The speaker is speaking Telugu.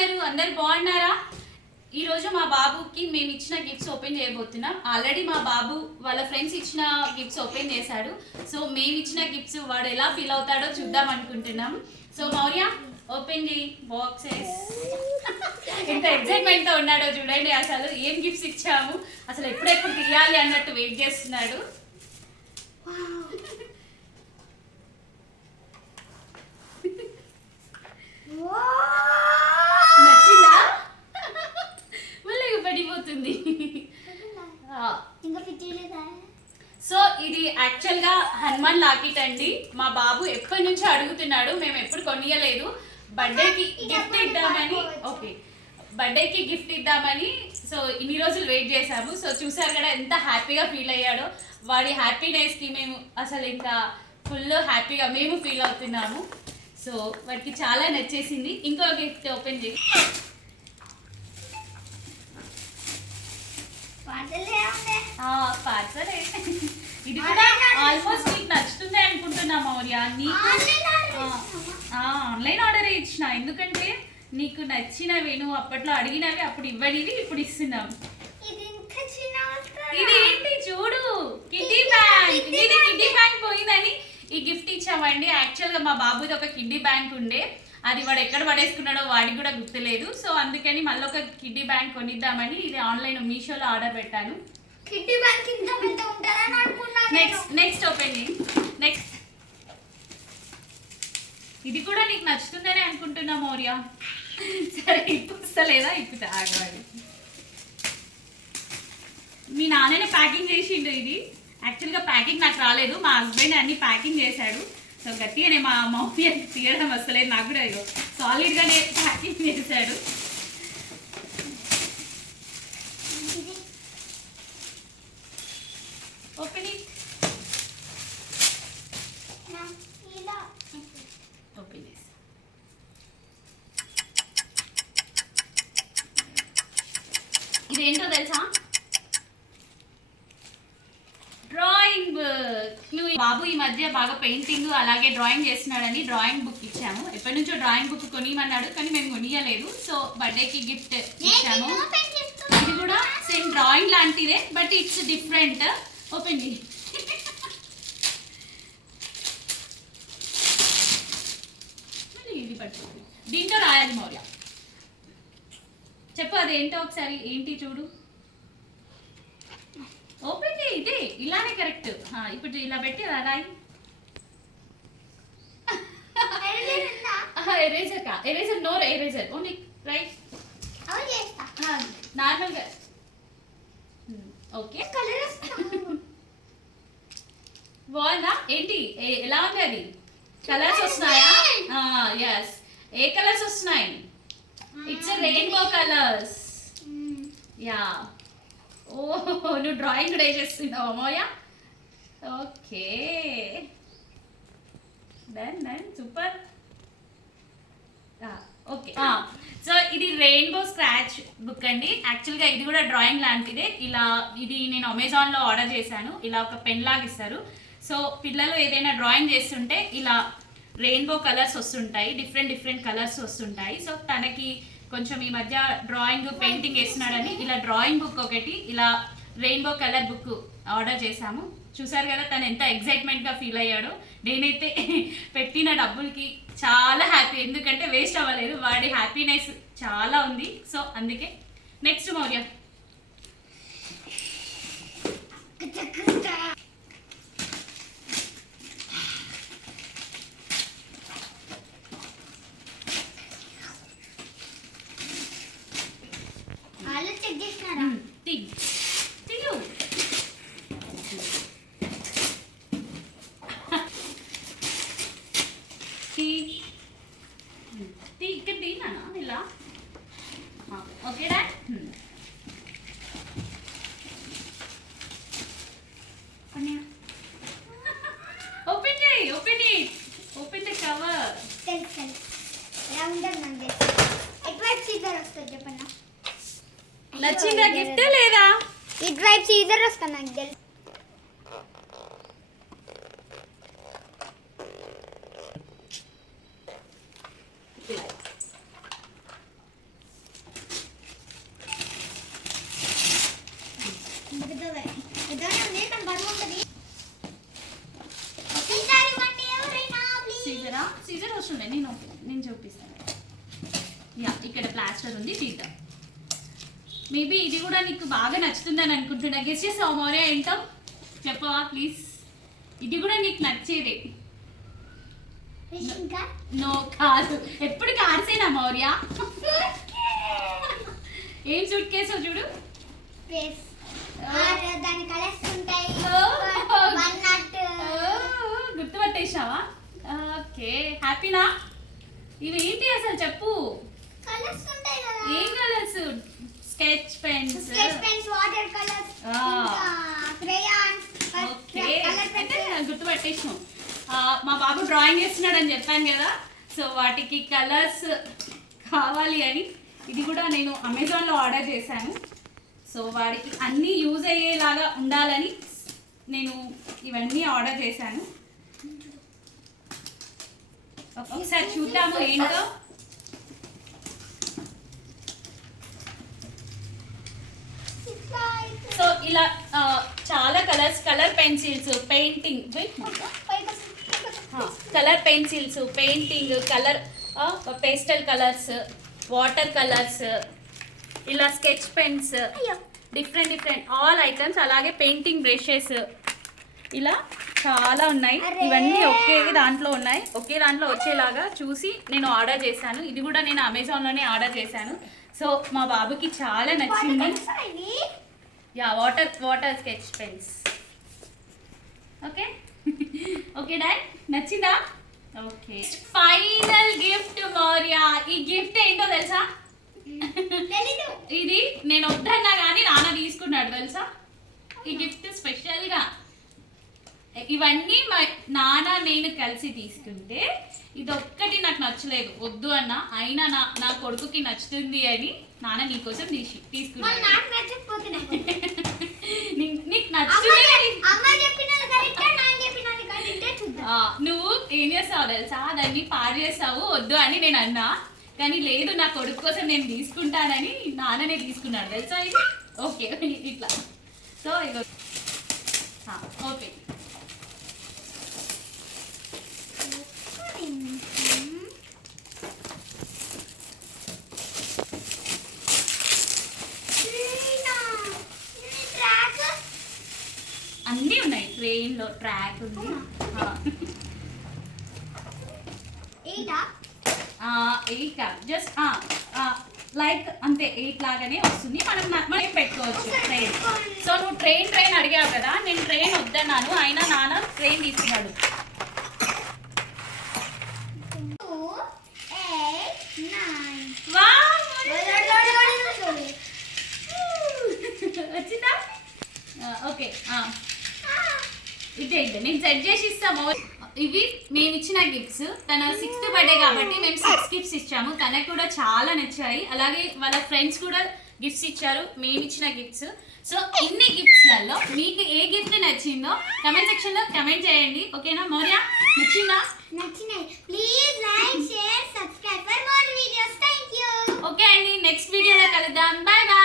ఉన్నారు? అందరు బాగున్నారా? ఈ రోజు మా బాబుకి మేము ఇచ్చిన గిఫ్ట్స్ ఓపెన్ చేయబోతున్నాం. ఆల్రెడీ మా బాబు వాళ్ళ ఫ్రెండ్స్ ఇచ్చిన గిఫ్ట్స్ ఓపెన్ చేశాడు. సో మేము ఇచ్చిన గిఫ్ట్స్ వాడు ఎలా ఫీల్ అవుతాడో చూద్దాం అనుకుంటున్నాం. సో మౌర్య ఓపెన్ చేయి బాక్సెస్. ఎంత ఎక్సైట్మెంట్ తో ఉన్నాడో చూడండి. అసలు ఏం గిఫ్ట్స్ ఇచ్చాము, అసలు ఎప్పుడెప్పుడు తీయాలి అన్నట్టు వెయిట్ చేస్తున్నాడు. నచ్చిందా? మళ్ళీ పడిపోతుంది. సో ఇది యాక్చువల్ గా హనుమాన్ లాకెట్ అండి. మా బాబు ఎప్పటి నుంచో అడుగుతున్నాడు, మేము ఎప్పుడు కొనియలేదు. బర్త్డేకి గిఫ్ట్ ఇద్దామని, ఓకే బర్త్డేకి గిఫ్ట్ ఇద్దామని సో ఇన్ని రోజులు వెయిట్ చేసాము. సో చూసారు కదా ఎంత హ్యాపీగా ఫీల్ అయ్యాడో. వాడి హ్యాపీనెస్కి మేము అసలు ఇంకా ఫుల్ హ్యాపీగా మేము ఫీల్ అవుతున్నాము. సో వాడికి చాలా నచ్చేసింది. ఇంకో గిఫ్ట్ ఓపెన్ చేసి పార్సల్. ఇది కూడా ఆల్మోస్ట్ నీకు నచ్చుతుంది అనుకుంటున్నా మౌర్య. ఆన్లైన్ ఆర్డర్ ఇచ్చిన, ఎందుకంటే నీకు నచ్చినవి నువ్వు అప్పట్లో అడిగినవి అప్పుడు ఇవ్వనివి ఇప్పుడు ఇస్తున్నాం. ఇది ఏంటి చూడు, కిడ్డీ బ్యాంక్. ఇది కిడ్డీ బ్యాంక్ పోయిందని ఈ గిఫ్ట్ ఇచ్చామండి. యాక్చువల్గా మా బాబుది ఒక కిడ్డీ బ్యాంక్ ఉండే, అది వాడు ఎక్కడ పడేసుకున్నాడో వాడికి కూడా గుర్తులేదు. సో అందుకని మళ్ళీ ఒక కిడ్డీ బ్యాంక్ కొనిద్దామని ఇది ఆన్లైన్ మీషోలో ఆర్డర్ పెట్టాను. Next open next. ఇది కూడా నీకు నచ్చుతుందని అనుకుంటున్నా మౌర్య. సరే ఇప్పుస్తలేదా? ఇప్పుడు ఆగవాడు. మీ నాన్ననే ప్యాకింగ్ చేసిండు. ఇది యాక్చువల్గా ప్యాకింగ్ నాకు రాలేదు, మా హస్బెండ్ అన్ని ప్యాకింగ్ చేశాడు. సో గట్టిగానే మా మమ్మీ తీయడం వస్తలేదు నాకు కూడా. ఇదో సాలిడ్గానే ప్యాకింగ్ చేశాడు. Open it. ఓపెన్ చేసి ఇదేంటో తెలుసా? Drawing book. బాబు ఈ మధ్య బాగా పెయింటింగ్ అలాగే డ్రాయింగ్ చేస్తున్నాడని డ్రాయింగ్ బుక్ ఇచ్చాము. ఎప్పటి నుంచో డ్రాయింగ్ బుక్ కొనియమన్నాడు, కానీ మేము కొనియలేదు. సో బర్త్డేకి గిఫ్ట్ ఇచ్చాము. ఇది కూడా సేమ్ డ్రాయింగ్ లాంటిదే, బట్ ఇట్స్ డిఫరెంట్. ఓపెన్ చేయి. ఇది పట్టుకోండి, దీంట్లో రాయాలి మౌర్య. చెప్పు అదేంటో ఒకసారి. ఏంటి చూడు, ఓపెన్ చేయి. ఇదే ఇలానే కరెక్ట్. ఇప్పుడు ఇలా పెట్టి రాయి. ఎరేజర్ కా? Eraser no eraser, only write నార్మల్గా. ఓకే బాగుందా? ఏంటి ఎలా ఉంది అది? కలర్స్ వస్తున్నాయా? ఎస్. ఏ కలర్స్ వస్తున్నాయి? It's rainbow colours. యా. ఓ నువ్వు డ్రాయింగ్ కూడా వేసేస్తున్నావు అమ్మయ్య. Okay done done super. Okay so ఇది రెయిన్బో స్క్రాచ్ బుక్ అండి. యాక్చువల్గా ఇది కూడా డ్రాయింగ్ లాంటిదే. ఇలా ఇది నేను అమెజాన్లో ఆర్డర్ చేశాను. ఇలా ఒక పెన్ లాగా ఇస్తారు. సో పిల్లలు ఏదైనా డ్రాయింగ్ చేస్తుంటే ఇలా రెయిన్బో కలర్స్ వస్తుంటాయి, డిఫరెంట్ కలర్స్ వస్తుంటాయి. సో తనకి కొంచెం ఈ మధ్య డ్రాయింగ్ పెయింటింగ్ వేస్తున్నాడని ఇలా డ్రాయింగ్ బుక్ ఒకటి ఇలా రెయిన్బో కలర్ బుక్ ఆర్డర్ చేశాము. చూసారు కదా తను ఎంత ఎక్సైట్మెంట్గా ఫీల్ అయ్యాడో. నేనైతే పెట్టిన డబ్బులకి చాలా హ్యాపీ, ఎందుకంటే వేస్ట్ అవ్వలేదు. వాడి హ్యాపీనెస్ చాలా ఉంది. సో అందుకే. నెక్స్ట్ మౌర్య. ఇక్కడ తీనా ఇలా. ఓకే డా. ఓపెన్ చేయి. Open it. Open the cover. నచ్చిందా గిఫ్ట్ లేదా? ఈ డ్రైవ్ సీజర్ వస్తాను నాకు తెలుసు. చూపిస్తాను. యా ఇక్కడ ప్లాస్టర్ ఉంది, తీద్దాం. మేబీ ఇది కూడా నీకు బాగా నచ్చుతుందని అనుకుంటున్నా. గెస్ట్ చేసావు మౌర్య ఏంటో చెప్పవా ప్లీజ్? ఇది కూడా నీకు నచ్చేదే. ఇంకా నో కాదు, ఎప్పుడు కార్సేనా మౌర్య? ఏం సూట్ కేసో చూడు. ప్లేస్ దాని కలర్స్ ఉంటాయి. Oh. వన్ నాట్ గుర్తుపట్టేసావా? ఓకే, హ్యాపీనా? ఇవి ఏంటి అసలు చెప్పు. కలర్స్ ఉంటాయి కదా. ఏం colours? Sketch pens, sketch pens, water colours, crayons. Okay అయితే గుర్తుపట్టేసాం. మా బాబు డ్రాయింగ్ చేస్తున్నాడు అని చెప్పాను కదా, సో వాటికి కలర్స్ కావాలి అని ఇది కూడా నేను అమెజాన్లో ఆర్డర్ చేశాను. సో వాడికి అన్నీ యూజ్ అయ్యేలాగా ఉండాలని నేను ఇవన్నీ ఆర్డర్ చేశాను. ఒకసారి చూద్దాము ఏంటో. సో ఇలా చాలా colours, colour pencils, painting, colour pencils, painting, colour pastel colours, water colours, ఇలా sketch pens, different all items, అలాగే పెయింటింగ్ బ్రషెస్, ఇలా చాలా ఉన్నాయి. ఇవన్నీ ఒకే దాంట్లో ఉన్నాయి, ఒకే దాంట్లో వచ్చేలాగా చూసి నేను ఆర్డర్ చేశాను. ఇది కూడా నేను అమెజాన్లోనే ఆర్డర్ చేశాను. సో మా బాబుకి చాలా నచ్చింది. Yeah water sketch pens. Okay okay dad, నచ్చిందా? Okay, final gift Maurya. ఈ గిఫ్ట్ ఏంటో తెలుసా? ఇది నేను వద్దన్నా కానీ నాన్న తీసుకున్నాడు తెలుసా. ఈ గిఫ్ట్ స్పెషల్గా ఇవన్నీ మా నాన్న నేను కలిసి తీసుకుంటే ఇది ఒక్కటి నాకు నచ్చలేదు, వద్దు అన్న, అయినా నా కొడుకుకి నచ్చుతుంది అని నాన్న నీకోసం తీసుకున్నాడు. నీకు నచ్చుతుంది. నువ్వు ఏం చేస్తావు తెలుసా, దాన్ని పాడు చేస్తావు, వద్దు అని నేను అన్నా, కానీ లేదు నా కొడుకు కోసం నేను తీసుకుంటానని నాన్ననే తీసుకున్నాడు తెలుసా ఇది. ఓకే ఇట్లా. సో ఇగో ఓకే, అన్నీ ఉన్నాయి. ట్రైన్లో ట్రాక్ ఉంది. 8 జస్ట్ లైక్ అంతే, 8 లాగానే వస్తుంది. మనం పెట్టుకోవచ్చు ట్రైన్. సో నువ్వు ట్రైన్ అడిగావు కదా, నేను ట్రైన్ వద్దన్నాను, అయినా నాన్న ట్రైన్ తీసుకున్నాడు. వచ్చిందా? ఓకే, ఇదే నేను సెట్ చేసి ఇస్తాము. ఇవి మేము ఇచ్చిన గిఫ్ట్స్. తన 6th బర్త్డే కాబట్టి మేము 6 గిఫ్ట్స్ ఇచ్చాము. తనకు కూడా చాలా నచ్చాయి. అలాగే వాళ్ళ ఫ్రెండ్స్ కూడా గిఫ్ట్స్ ఇచ్చారు, మేము ఇచ్చిన గిఫ్ట్స్. సో ఇన్ని గిఫ్ట్స్లలో మీకు ఏ గిఫ్ట్ నచ్చిందో కమెంట్ సెక్షన్లో కమెంట్ చేయండి. ఓకేనా మౌర్య? నచ్చినాయి. Please like, share, subscribe for more videos. Thank you. Okay అండి, నెక్స్ట్ వీడియోలో కలుద్దాం. Bye bye.